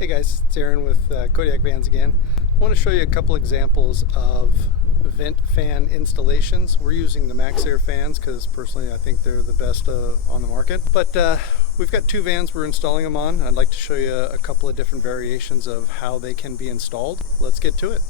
Hey guys, it's Aaron with Kodiak Vans again. I want to show you a couple examples of vent fan installations. We're using the Max Air fans because personally I think they're the best on the market. But we've got two vans we're installing them on. I'd like to show you a couple of different variations of how they can be installed. Let's get to it.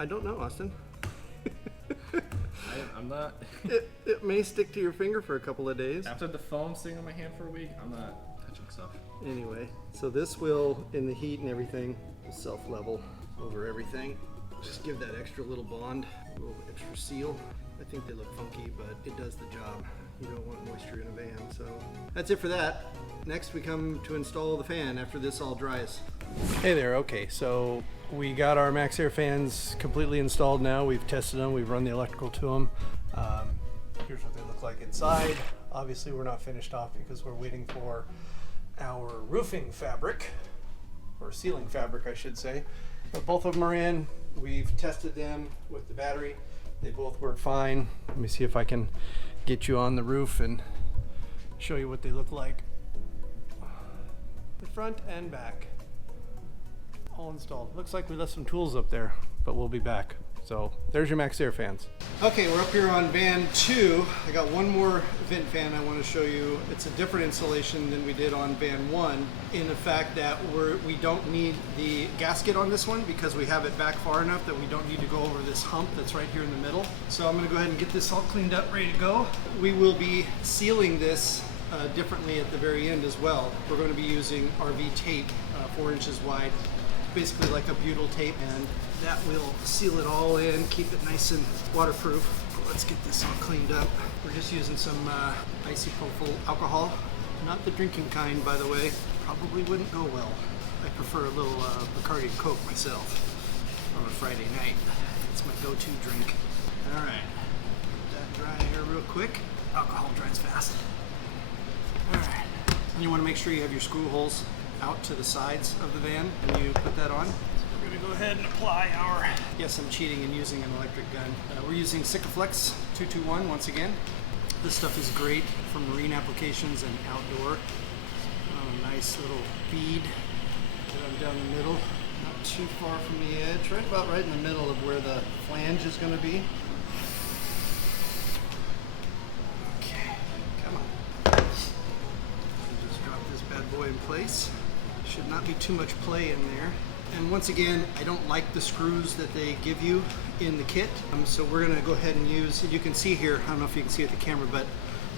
I don't know, Austin. I'm not. It may stick to your finger for a couple of days. After the foam sitting on my hand for a week, I'm not touching stuff. Anyway, so this will, in the heat and everything, will self-level over everything. Just give that extra little bond, a little extra seal. I think they look funky, but it does the job. You don't want moisture in a van, so that's it for that. Next we come to install the fan after this all dries. Hey there, okay, so we got our MaxxAir fans completely installed now. We've tested them, we've run the electrical to them. Here's what they look like inside. Obviously we're not finished off because we're waiting for our roofing fabric, or ceiling fabric I should say. But both of them are in. We've tested them with the battery. They both work fine. Let me see if I can get you on the roof and show you what they look like. The front and back, all installed. Looks like we left some tools up there, but we'll be back. So there's your MaxxAir fans. Okay, we're up here on van 2. I got one more vent fan I want to show you. It's a different installation than we did on van 1 in the fact that we don't need the gasket on this one because we have it back far enough that we don't need to go over this hump that's right here in the middle. So I'm going to go ahead and get this all cleaned up, ready to go. We will be sealing this differently at the very end as well. We're going to be using RV tape, 4 inches wide, basically like a butyl tape, and that will seal it all in, keep it nice and waterproof. Let's get this all cleaned up. We're just using some isopropyl alcohol, not the drinking kind, by the way. Probably wouldn't go well. I prefer a little Bacardi and Coke myself on a Friday night. It's my go-to drink. All right, let that dry here real quick. Alcohol dries fast. All right, and you want to make sure you have your screw holes out to the sides of the van when you put that on. So we're going to go ahead and apply our, yes, I'm cheating and using an electric gun. We're using Sikaflex 221 once again. This stuff is great for marine applications and outdoor. Nice little bead down the middle, not too far from the edge, right in the middle of where the flange is going to be. Okay, come on. Just drop this bad boy in place. Should not be too much play in there. And once again, I don't like the screws that they give you in the kit. So we're gonna go ahead and use, you can see here, I don't know if you can see with the camera, but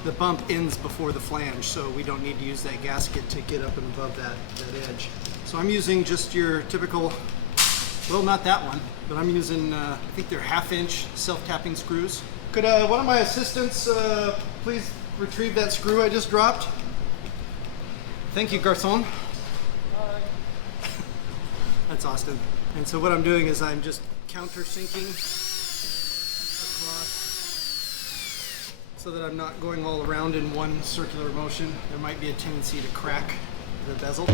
the bump ends before the flange, so we don't need to use that gasket to get up and above that edge. So I'm using just your typical, well, not that one, but I'm using, I think they're 1/2 inch self-tapping screws. Could one of my assistants please retrieve that screw I just dropped? Thank you, garçon. That's Austin. And so what I'm doing is I'm just countersinking across so that I'm not going all around in one circular motion. There might be a tendency to crack the bezel.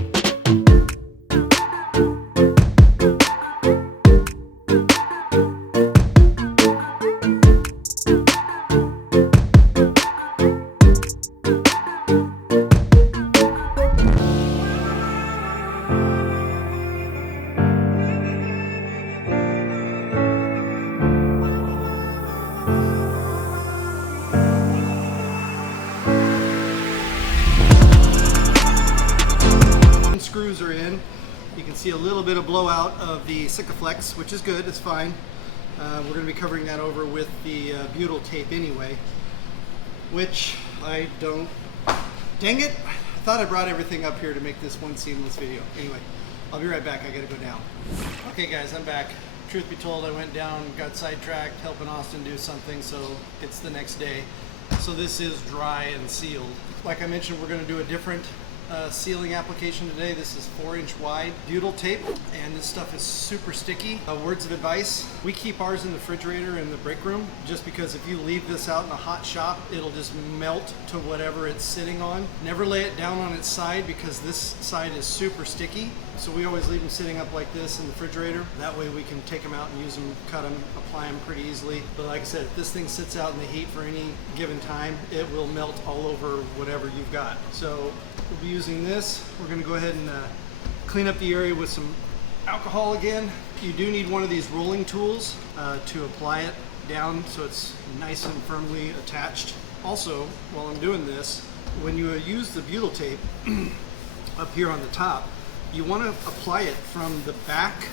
Screws are in. You can see a little bit of blowout of the Sikaflex, which is good, it's fine. We're going to be covering that over with the butyl tape anyway, which I don't, dang it, I thought I brought everything up here to make this one seamless video. Anyway, I'll be right back, I gotta go down. Okay guys, I'm back. Truth be told, I went down, got sidetracked, helping Austin do something, so it's the next day. So this is dry and sealed. Like I mentioned, we're going to do a different sealing application today. This is 4 inch wide butyl tape, and this stuff is super sticky. Words of advice, we keep ours in the refrigerator in the break room, just because if you leave this out in a hot shop, it'll just melt to whatever it's sitting on. Never lay it down on its side because this side is super sticky. So we always leave them sitting up like this in the refrigerator. That way we can take them out and use them, cut them, apply them pretty easily. But like I said, if this thing sits out in the heat for any given time, it will melt all over whatever you've got. So we'll be using this. We're gonna go ahead and clean up the area with some alcohol again. You do need one of these rolling tools to apply it down so it's nice and firmly attached. Also, while I'm doing this, when you use the butyl tape up here on the top, you want to apply it from the back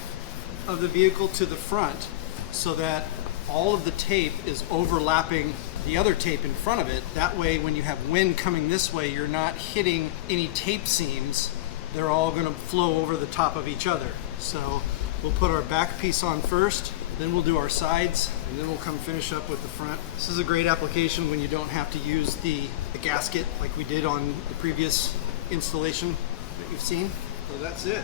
of the vehicle to the front so that all of the tape is overlapping the other tape in front of it. That way when you have wind coming this way, you're not hitting any tape seams. They're all going to flow over the top of each other. So we'll put our back piece on first, then we'll do our sides, and then we'll come finish up with the front. This is a great application when you don't have to use the gasket like we did on the previous installation that you've seen. So that's it.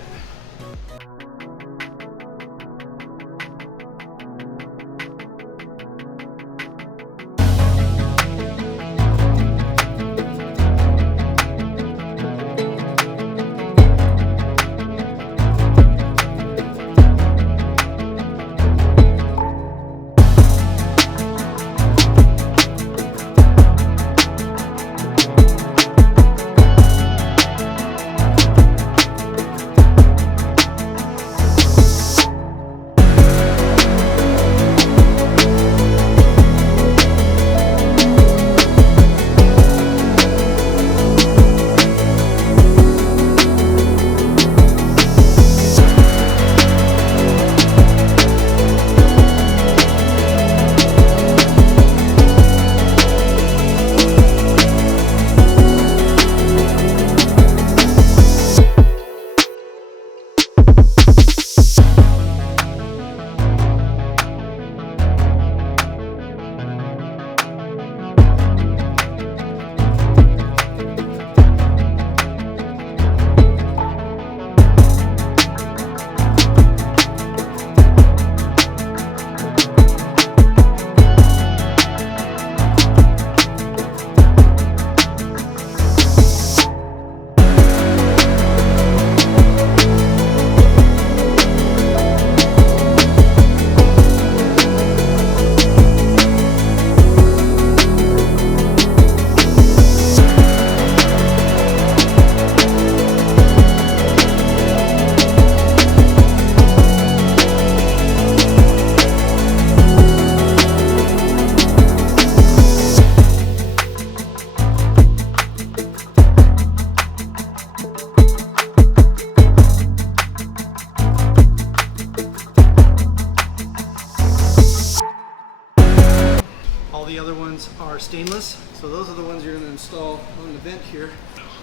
the other ones are stainless. So those are the ones you're going to install on the vent here.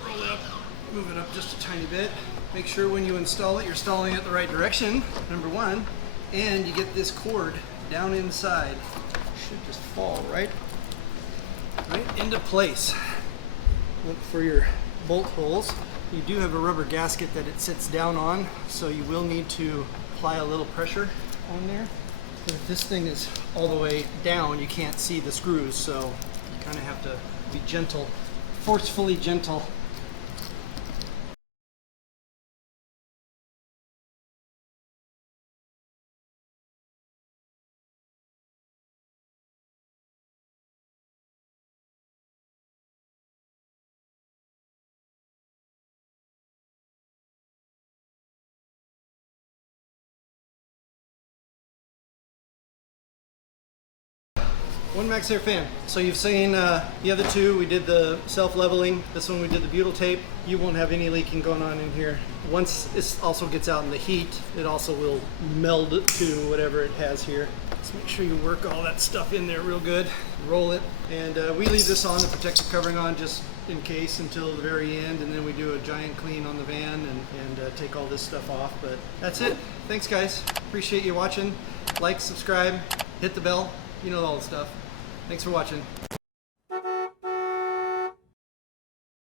Roll it up, move it up just a tiny bit. Make sure when you install it, you're installing it the right direction, number one. And you get this cord down inside. It should just fall right into place. Look for your bolt holes. You do have a rubber gasket that it sits down on, so you will need to apply a little pressure on there. But if this thing is all the way down, you can't see the screws, so you kind of have to be gentle, forcefully gentle. One MaxxAir fan. So you've seen the other two, we did the self-leveling. This one we did the butyl tape. You won't have any leaking going on in here. Once this also gets out in the heat, it also will meld to whatever it has here. Just make sure you work all that stuff in there real good. Roll it. And we leave this on, the protective covering on, just in case until the very end, and then we do a giant clean on the van and take all this stuff off. But that's it. Thanks guys. Appreciate you watching. Like, subscribe, hit the bell. You know all the stuff. Thanks for watching.